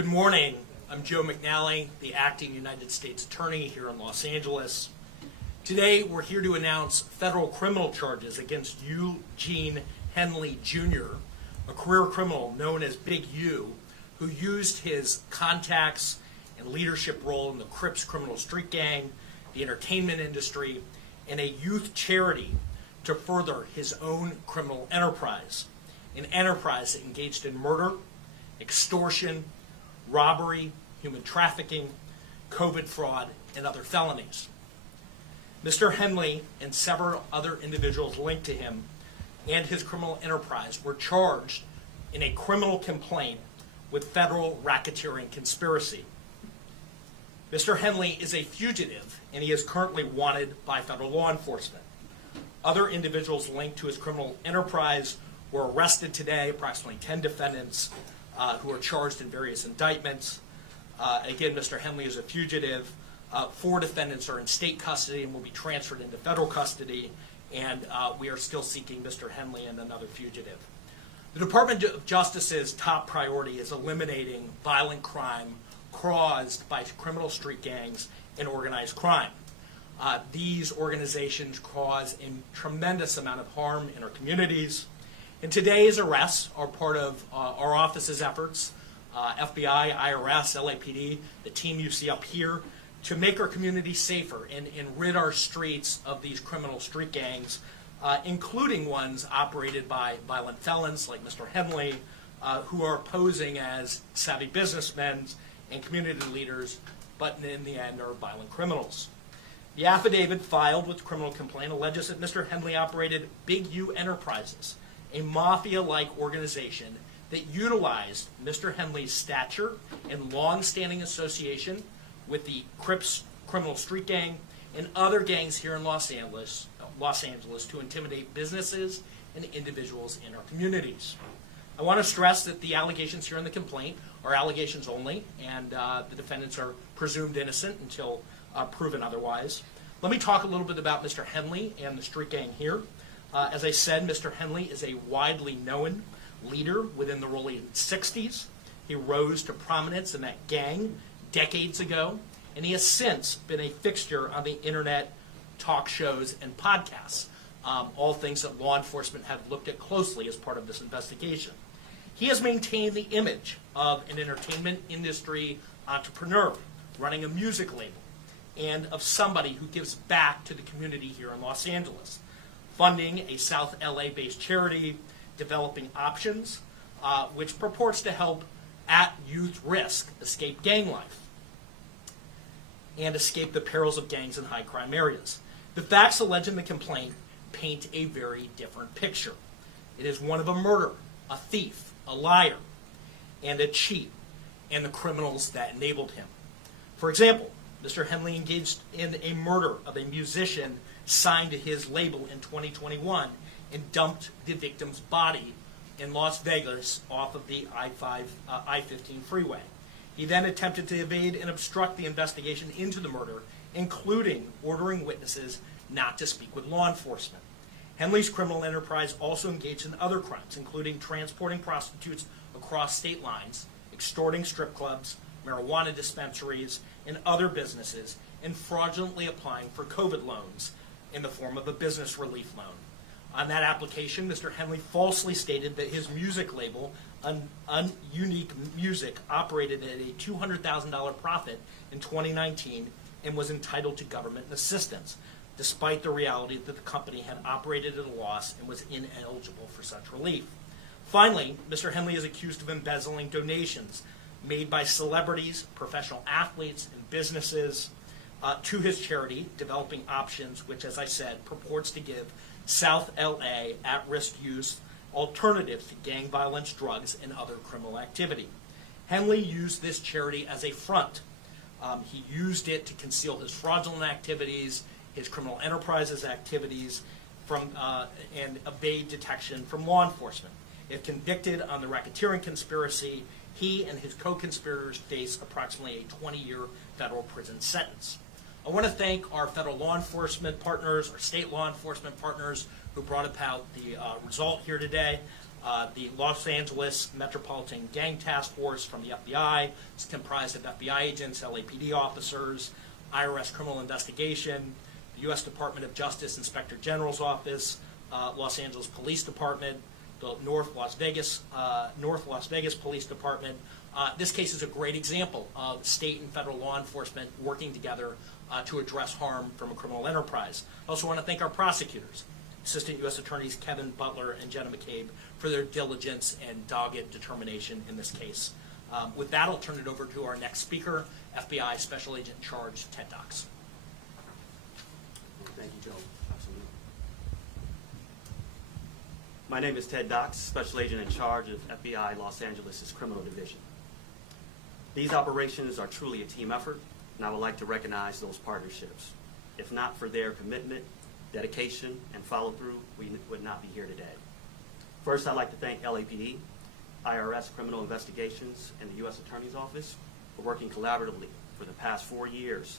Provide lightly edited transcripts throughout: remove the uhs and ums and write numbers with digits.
Good morning. I'm Joe McNally, the acting United States Attorney here in Los Angeles. Today, we're here to announce federal criminal charges against Eugene Henley Jr., a career criminal known as Big U, who used his contacts and leadership role in the Crips criminal street gang, the entertainment industry, and a youth charity to further his own criminal enterprise, an enterprise that engaged in murder, extortion, robbery, human trafficking, COVID fraud, and other felonies. Mr. Henley and several other individuals linked to him and his criminal enterprise were charged in a criminal complaint with federal racketeering conspiracy. Mr. Henley is a fugitive, and he is currently wanted by federal law enforcement. Other individuals linked to his criminal enterprise were arrested today, approximately 10 defendants who are charged in various indictments. Again, Mr. Henley is a fugitive. 4 defendants are in state custody and will be transferred into federal custody, and we are still seeking Mr. Henley and another fugitive. The Department of Justice's top priority is eliminating violent crime caused by criminal street gangs and organized crime. These organizations cause a tremendous amount of harm in our communities. And today's arrests are part of our office's efforts, FBI, IRS, LAPD, the team you see up here, to make our community safer and rid our streets of these criminal street gangs, including ones operated by violent felons like Mr. Henley, who are posing as savvy businessmen and community leaders, but in the end are violent criminals. The affidavit filed with the criminal complaint alleges that Mr. Henley operated Big U Enterprises, a mafia-like organization that utilized Mr. Henley's stature and long-standing association with the Crips criminal street gang and other gangs here in Los Angeles to intimidate businesses and individuals in our communities. I want to stress that the allegations here in the complaint are allegations only, and the defendants are presumed innocent until proven otherwise. Let me talk a little bit about Mr. Henley and the street gang here. As I said, Mr. Henley is a widely known leader within the early 60s. He rose to prominence in that gang decades ago, and he has since been a fixture on the internet, talk shows, and podcasts, all things that law enforcement have looked at closely as part of this investigation. He has maintained the image of an entertainment industry entrepreneur running a music label and of somebody who gives back to the community here in Los Angeles, funding a South LA-based charity, developing options, which purports to help at-youth risk escape gang life and escape the perils of gangs in high-crime areas. The facts alleged in the complaint paint a very different picture. It is one of a murderer, a thief, a liar, and a cheat, and the criminals that enabled him. For example, Mr. Henley engaged in a murder of a musician signed to his label in 2021 and dumped the victim's body in Las Vegas off of the I-15 freeway. He then attempted to evade and obstruct the investigation into the murder, including ordering witnesses not to speak with law enforcement. Henley's criminal enterprise also engaged in other crimes, including transporting prostitutes across state lines, extorting strip clubs, marijuana dispensaries, and other businesses, and fraudulently applying for COVID loans in the form of a business relief loan. On that application, Mr. Henley falsely stated that his music label, Unique Music, operated at a $200,000 profit in 2019 and was entitled to government assistance, despite the reality that the company had operated at a loss and was ineligible for such relief. Finally, Mr. Henley is accused of embezzling donations made by celebrities, professional athletes, and businesses to his charity, Developing Options, which, as I said, purports to give South LA at-risk youth alternatives to gang violence, drugs, and other criminal activity. Henley used this charity as a front. He used it to conceal his fraudulent activities, his criminal enterprises activities, and evade detection from law enforcement. If convicted on the racketeering conspiracy, he and his co-conspirators face approximately a 20-year federal prison sentence. I want to thank our federal law enforcement partners, our state law enforcement partners who brought about the result here today. The Los Angeles Metropolitan Gang Task Force from the FBI is comprised of FBI agents, LAPD officers, IRS Criminal Investigation, the U.S. Department of Justice Inspector General's Office, Los Angeles Police Department, the North Las Vegas Police Department. This case is a great example of state and federal law enforcement working together to address harm from a criminal enterprise. I also want to thank our prosecutors, Assistant U.S. Attorneys Kevin Butler and Jenna McCabe, for their diligence and dogged determination in this case. With that, I'll turn it over to our next speaker, FBI Special Agent in Charge, Ted Dox. Thank you, Joe. Absolutely. My name is Ted Dox, Special Agent in Charge of FBI Los Angeles' Criminal Division. These operations are truly a team effort, and I would like to recognize those partnerships. If not for their commitment, dedication, and follow-through, we would not be here today. First, I'd like to thank LAPD, IRS Criminal Investigations, and the U.S. Attorney's Office for working collaboratively for the past 4 years,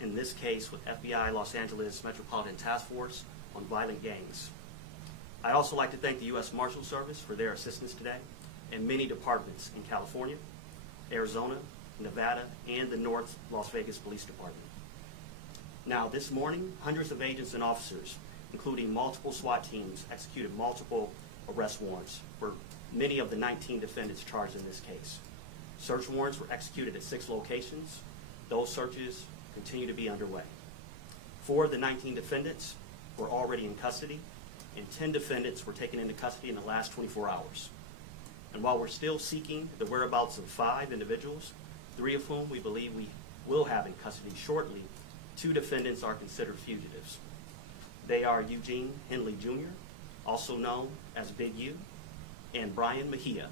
in this case with FBI Los Angeles Metropolitan Task Force on violent gangs. I'd also like to thank the U.S. Marshal Service for their assistance today, and many departments in California, Arizona, Nevada, and the North Las Vegas Police Department. Now, this morning, hundreds of agents and officers, including multiple SWAT teams, executed multiple arrest warrants for many of the 19 defendants charged in this case. Search warrants were executed at 6 locations. Those searches continue to be underway. 4 of the 19 defendants were already in custody, and 10 defendants were taken into custody in the last 24 hours. And while we're still seeking the whereabouts of 5 individuals, 3 of whom we believe we will have in custody shortly, 2 defendants are considered fugitives. They are Eugene Henley Jr., also known as Big U, and Brian Mejia.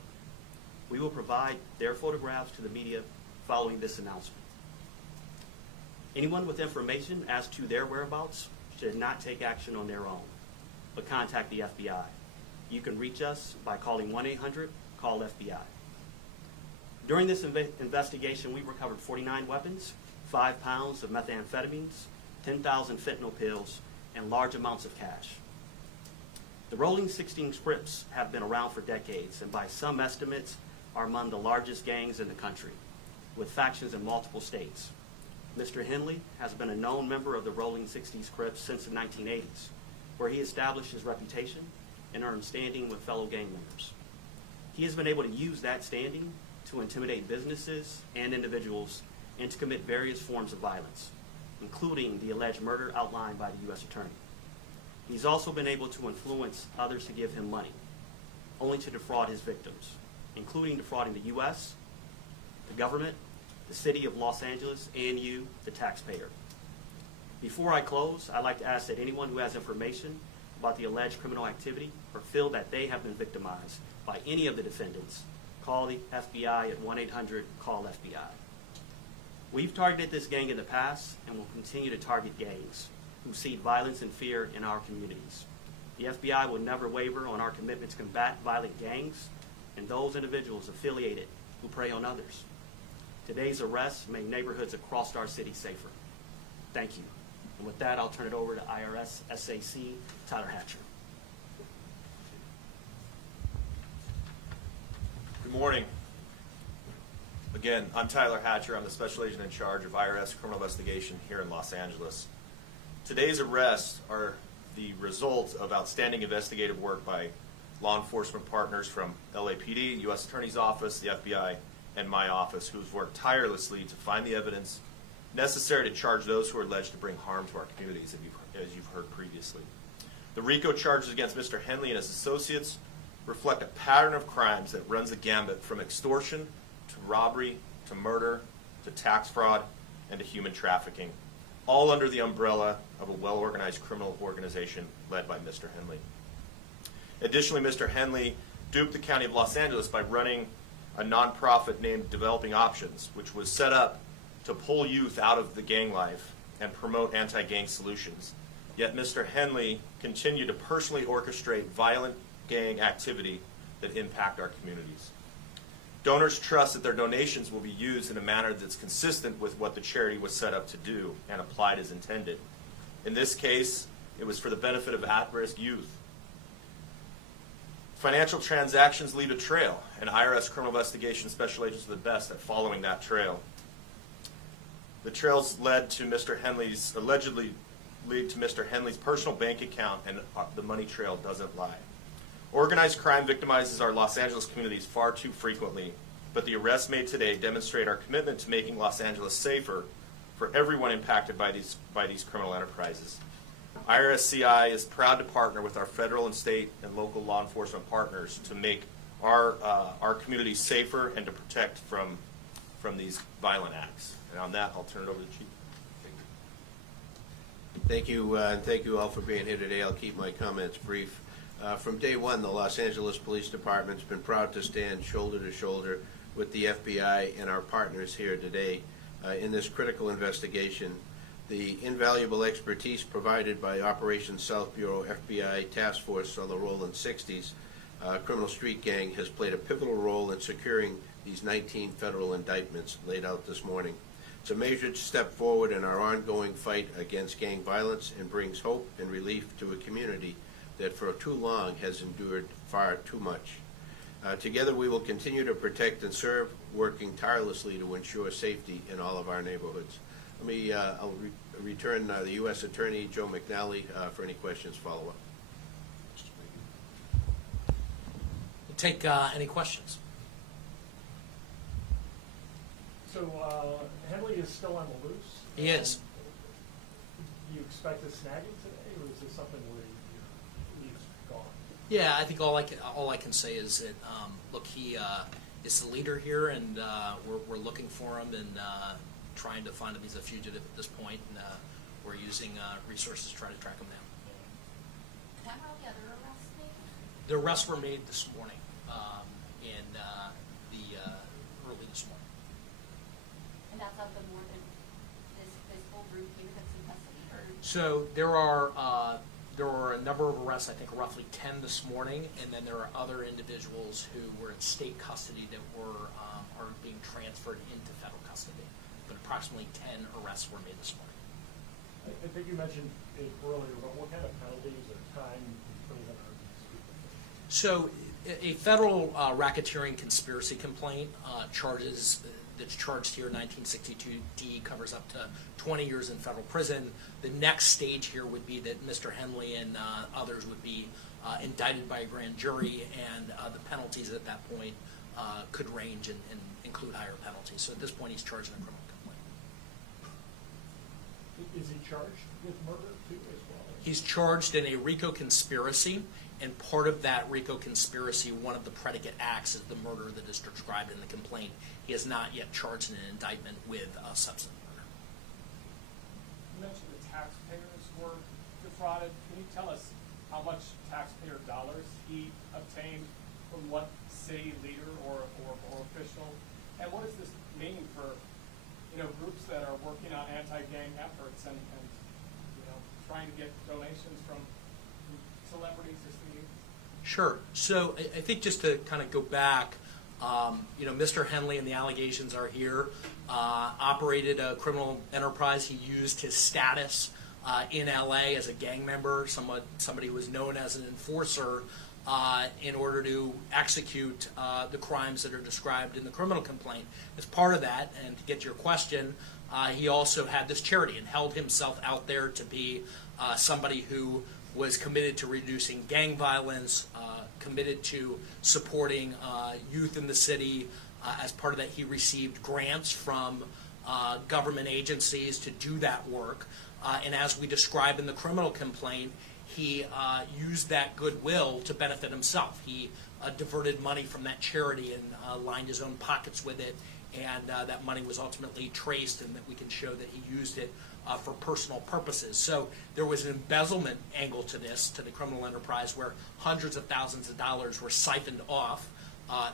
We will provide their photographs to the media following this announcement. Anyone with information as to their whereabouts should not take action on their own, but contact the FBI. You can reach us by calling 1-800-CALL-FBI. During this investigation, we recovered 49 weapons, 5 pounds of methamphetamines, 10,000 fentanyl pills, and large amounts of cash. The Rolling 16 Crips have been around for decades, and by some estimates are among the largest gangs in the country, with factions in multiple states. Mr. Henley has been a known member of the Rolling 60s Crips since the 1980s, where he established his reputation and earned standing with fellow gang members. He has been able to use that standing to intimidate businesses and individuals and to commit various forms of violence, including the alleged murder outlined by the U.S. Attorney. He's also been able to influence others to give him money, only to defraud his victims, including defrauding the U.S., the government, the city of Los Angeles, and you, the taxpayer. Before I close, I'd like to ask that anyone who has information about the alleged criminal activity or feel that they have been victimized by any of the defendants, call the FBI at 1-800-CALL-FBI. We've targeted this gang in the past and will continue to target gangs who seed violence and fear in our communities. The FBI will never waver on our commitment to combat violent gangs and those individuals affiliated who prey on others. Today's arrests make neighborhoods across our city safer. Thank you. And with that, I'll turn it over to IRS SAC Tyler Hatcher. Good morning. Again, I'm Tyler Hatcher. I'm the Special Agent in Charge of IRS Criminal Investigation here in Los Angeles. Today's arrests are the result of outstanding investigative work by law enforcement partners from LAPD, U.S. Attorney's Office, the FBI, and my office, who've worked tirelessly to find the evidence necessary to charge those who are alleged to bring harm to our communities, as you've heard previously. The Rico charges against Mr. Henley and his associates reflect a pattern of crimes that runs the gambit from extortion to robbery to murder to tax fraud and to human trafficking, all under the umbrella of a well-organized criminal organization led by Mr. Henley. Additionally, Mr. Henley duped the County of Los Angeles by running a nonprofit named Developing Options, which was set up to pull youth out of the gang life and promote anti-gang solutions. Yet Mr. Henley continued to personally orchestrate violent gang activity that impact our communities. Donors trust that their donations will be used in a manner that's consistent with what the charity was set up to do and applied as intended. In this case, it was for the benefit of at-risk youth. Financial transactions leave a trail, and IRS criminal investigation special agents are the best at following that trail. The trails allegedly lead to Mr. Henley's personal bank account, and the money trail doesn't lie. Organized crime victimizes our Los Angeles communities far too frequently, but the arrests made today demonstrate our commitment to making Los Angeles safer for everyone impacted by these criminal enterprises. IRSCI is proud to partner with our federal and state and local law enforcement partners to make our communities safer and to protect from these violent acts. And on that, I'll turn it over to the Chief. Thank you, and thank you all for being here today. I'll keep my comments brief. From day one, the Los Angeles Police Department's been proud to stand shoulder to shoulder with the FBI and our partners here today in this critical investigation. The invaluable expertise provided by Operation South Bureau FBI Task Force on the Rolling 60s criminal street gang has played a pivotal role in securing these 19 federal indictments laid out this morning. It's a major step forward in our ongoing fight against gang violence and brings hope and relief to a community that for too long has endured far too much. Together we will continue to protect and serve, working tirelessly to ensure safety in all of our neighborhoods. I'll return the U.S. Attorney, Joe McNally, for any questions follow-up. We'll take any questions. So Henley is still on the loose? He is. Do you expect to snag him today, or is this something where he's gone? Yeah, I think all I can say is that look, he is the leader here, and we're looking for him and trying to find him. He's a fugitive at this point, and we're using resources to try to track him down. When were all the other arrests made? The arrests were made this morning, early this morning. And that's of the more than this whole group here that's in custody, or? So there were a number of arrests, I think roughly 10 this morning, and then there are other individuals who were in state custody that are being transferred into federal custody. But approximately 10 arrests were made this morning. I think you mentioned it earlier, but what kind of penalties or time in prison are these people? So a federal racketeering conspiracy complaint that's charged here, 1962D, covers up to 20 years in federal prison. The next stage here would be that Mr. Henley and others would be indicted by a grand jury, and the penalties at that point could range and include higher penalties. So at this point, he's charged in a criminal complaint. Is he charged with murder too as well? He's charged in a Rico conspiracy, and part of that Rico conspiracy, one of the predicate acts is the murder that is described in the complaint. He has not yet charged in an indictment with substantive murder. You mentioned the taxpayers were defrauded. Can you tell us how much taxpayer dollars he obtained from what city leader or official? And what does this mean for groups that are working on anti-gang efforts and trying to get donations from celebrities or youth? Sure. So I think just to kind of go back, Mr. Henley and the allegations are here, operated a criminal enterprise. He used his status in LA as a gang member, somebody who was known as an enforcer, in order to execute the crimes that are described in the criminal complaint. As part of that, and to get to your question, he also had this charity and held himself out there to be somebody who was committed to reducing gang violence, committed to supporting youth in the city. As part of that, he received grants from government agencies to do that work. And as we describe in the criminal complaint, he used that goodwill to benefit himself. He diverted money from that charity and lined his own pockets with it, and that money was ultimately traced, and that we can show that he used it for personal purposes. So there was an embezzlement angle to this, to the criminal enterprise, where hundreds of thousands of dollars were siphoned off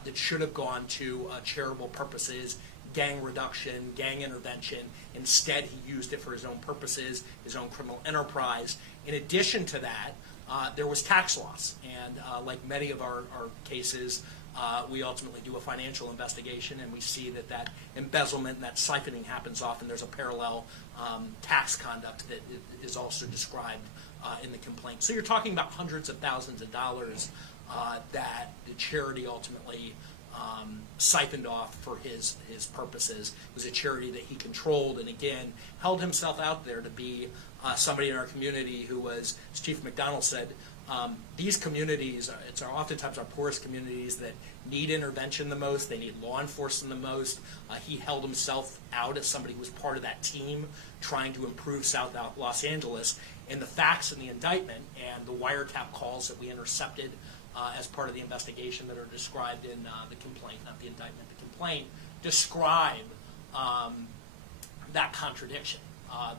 that should have gone to charitable purposes, gang reduction, gang intervention. Instead, he used it for his own purposes, his own criminal enterprise. In addition to that, there was tax loss. And like many of our cases, we ultimately do a financial investigation, and we see that embezzlement and that siphoning happens often. There's a parallel tax conduct that is also described in the complaint. So you're talking about hundreds of thousands of dollars that the charity ultimately siphoned off for his purposes. It was a charity that he controlled, and again held himself out there to be somebody in our community who was, as Chief McDonald said, these communities, it's oftentimes our poorest communities that need intervention the most, they need law enforcement the most. He held himself out as somebody who was part of that team trying to improve South Los Angeles. And the facts in the indictment and the wiretap calls that we intercepted as part of the investigation that are described in the complaint, not the indictment, the complaint, describe that contradiction.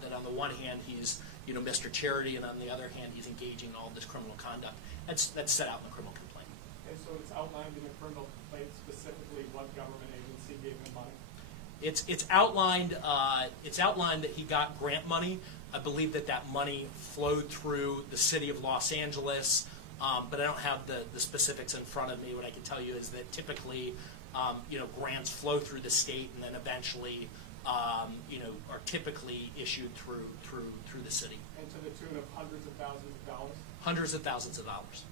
That on the one hand he's Mr. Charity, and on the other hand he's engaging in all this criminal conduct. That's set out in the criminal complaint. And so it's outlined in the criminal complaint specifically what government agency gave him money? It's outlined. It's outlined that he got grant money. I believe that money flowed through the city of Los Angeles, but I don't have the specifics in front of me. What I can tell you is that typically, grants flow through the state and then eventually, are typically issued through the city. And to the tune of hundreds of thousands of dollars? Hundreds of thousands of dollars.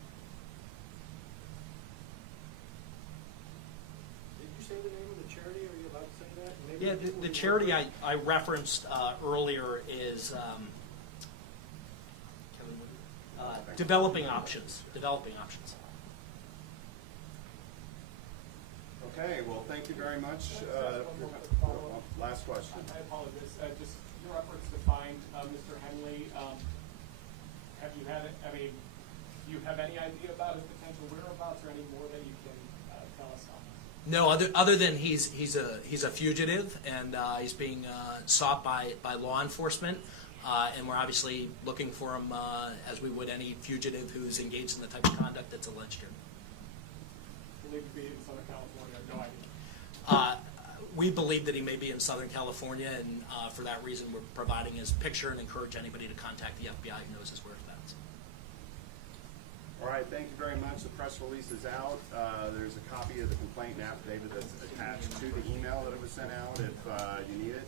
Did you say the name of the charity? Are you allowed to say that? Maybe Yeah, people the who charity work I referenced earlier is Developing Options. Developing Options. Okay, well, thank you very much. Last question. I apologize. Just your efforts to find Mr. Henley. Have you had? Do you have any idea about his potential whereabouts, or any more that you can tell us on this? No, other than he's a fugitive and he's being sought by law enforcement, and we're obviously looking for him as we would any fugitive who's engaged in the type of conduct that's alleged here. Believed to be in Southern California. No idea. We believe that he may be in Southern California, and for that reason we're providing his picture and encourage anybody to contact the FBI who knows his whereabouts. All right, thank you very much. The press release is out. There's a copy of the complaint and affidavit that's attached to the email that it was sent out. If you need it,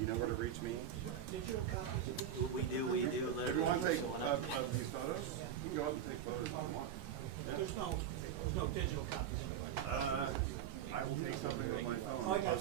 you know where to reach me. Did you have copies of this? We do. If you want to take of these photos, you can go up and take photos if you want. There's no digital copies. I will take something with my phone. I got